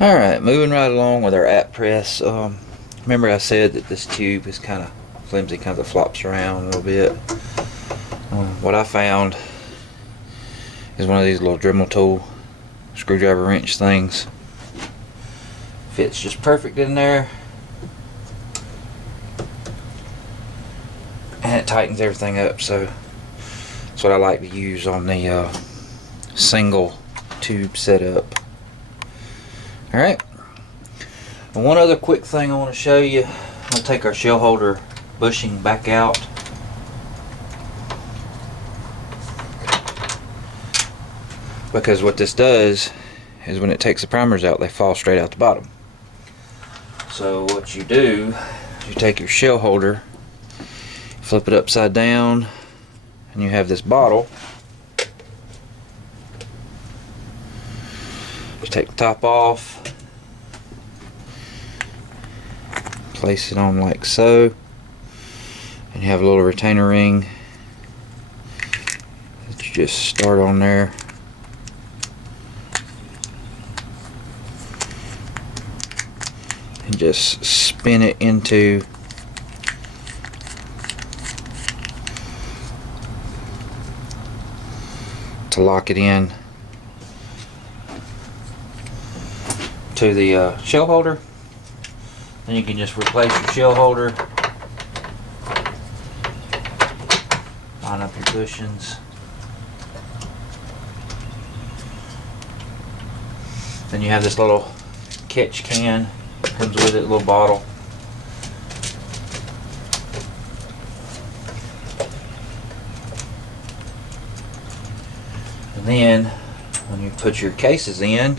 Alright, moving right along with our app press. Remember I said that this tube is kind of flimsy, kind of flops around a little bit. What I found is one of these little Dremel tool screwdriver wrench things. Fits just perfect in there. And it tightens everything up, so that's what I like to use on the single tube setup. Alright, and one other quick thing I want to show you. I'm going to take our shell holder bushing back out. Because what this does is when it takes the primers out, they fall straight out the bottom. So what you do is you take your shell holder, flip it upside down, and you have this bottle. You take the top off, place it on like so, and you have a little retainer ring that you just start on there. And just spin it into to lock it in to the shell holder. Then you can just replace your shell holder, line up your bushings, then you have this little catch can, comes with it, a little bottle. And then when you put your cases in,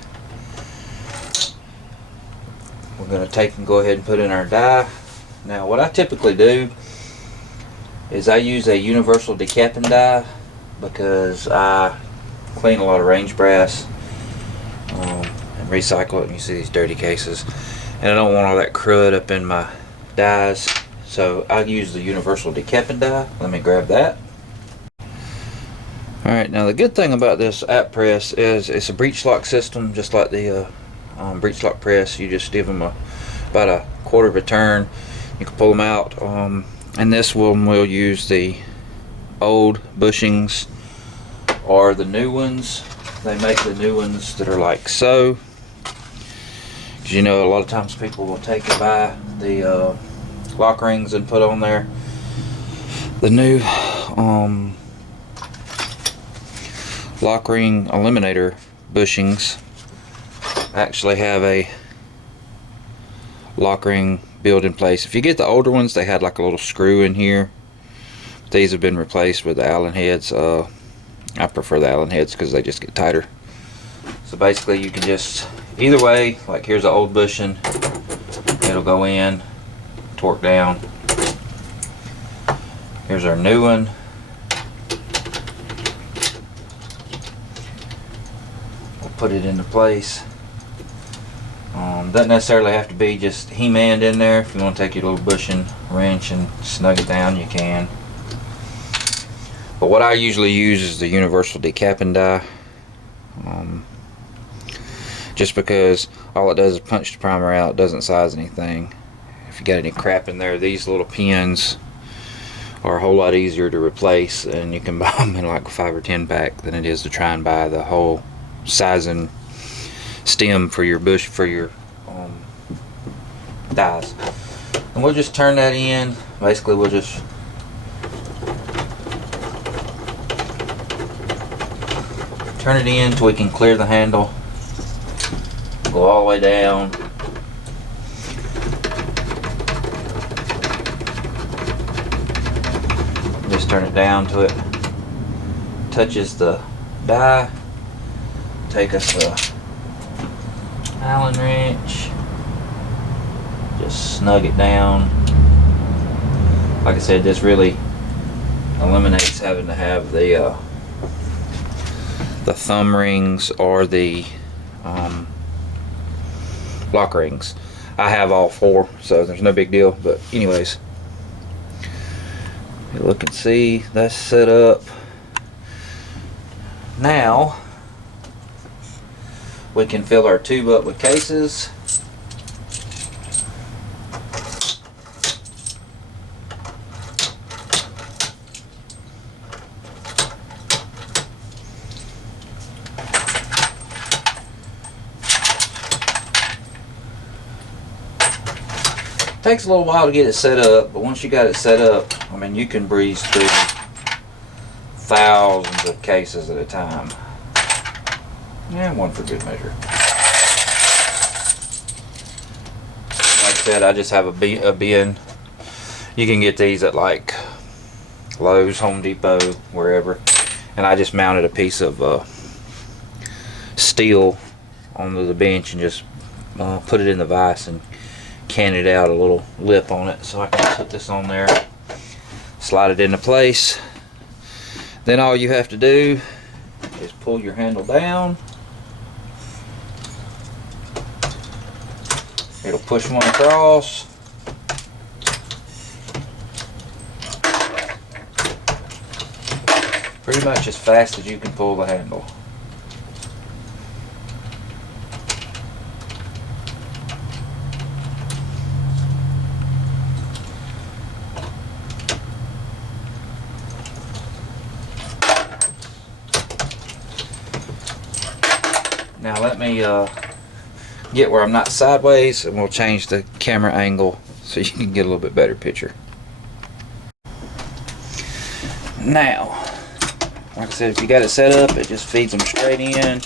we're going to take and go ahead and put in our die. Now what I typically do is I use a universal decapping die because I clean a lot of range brass and recycle it, and you see these dirty cases, and I don't want all that crud up in my dies, so I use the universal decapping die. Let me grab that. Alright, now the good thing about this app press is it's a breech lock system, just like the breech lock press. You just give them about a quarter of a turn, you can pull them out, and this one will use the old bushings or the new ones. They make the new ones that are like so, because you know a lot of times people will take and buy the lock rings and put on there. The new lock ring eliminator bushings actually have a lock ring built in place. If you get the older ones, they had like a little screw in here. These have been replaced with the Allen heads. I prefer the Allen heads because they just get tighter. So basically you can just, either way, like here's an old bushing, it'll go in, torque down. Here's our new one. We'll put it into place. Doesn't necessarily have to be just He-Manned in there. If you want to take your little bushing wrench and snug it down, you can. But what I usually use is the universal decapping die, just because all it does is punch the primer out, it doesn't size anything. If you got any crap in there, these little pins are a whole lot easier to replace, and you can buy them in like a 5 or 10 pack than it is to try and buy the whole sizing stem for your bush, for your dies. And we'll just turn that in. Basically we'll just turn it in till we can clear the handle, go all the way down, just turn it down till it touches the die. Take us the Allen wrench, just snug it down. Like I said, this really eliminates having to have the thumb rings or the lock rings. I have all 4, so there's no big deal. But anyways, you look and see that's set up. Now we can fill our tube up with cases. Takes a little while to get it set up, but once you got it set up, I mean, you can breeze through thousands of cases at a time. Yeah, one for good measure. Like I said, I just have a bin. You can get these at like Lowe's, Home Depot, wherever. And I just mounted a piece of steel onto the bench and just put it in the vise and canted out a little lip on it, so I can put this on there, slide it into place. Then all you have to do is pull your handle down. It'll push one across. Pretty much as fast as you can pull the handle. Now let me get where I'm not sideways, and we'll change the camera angle so you can get a little bit better picture. Now, like I said, if you got it set up, it just feeds them straight in.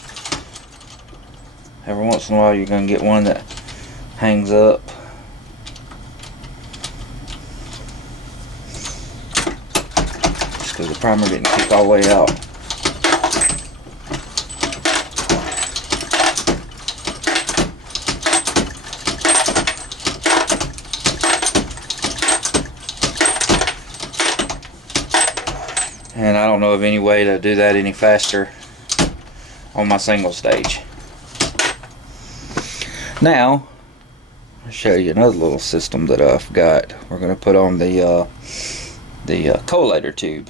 Every once in a while you're going to get one that hangs up. Just because the primer didn't kick all the way out. And I don't know of any way to do that any faster on my single stage. Now, I'll show you another little system that I've got. We're going to put on the collator tube.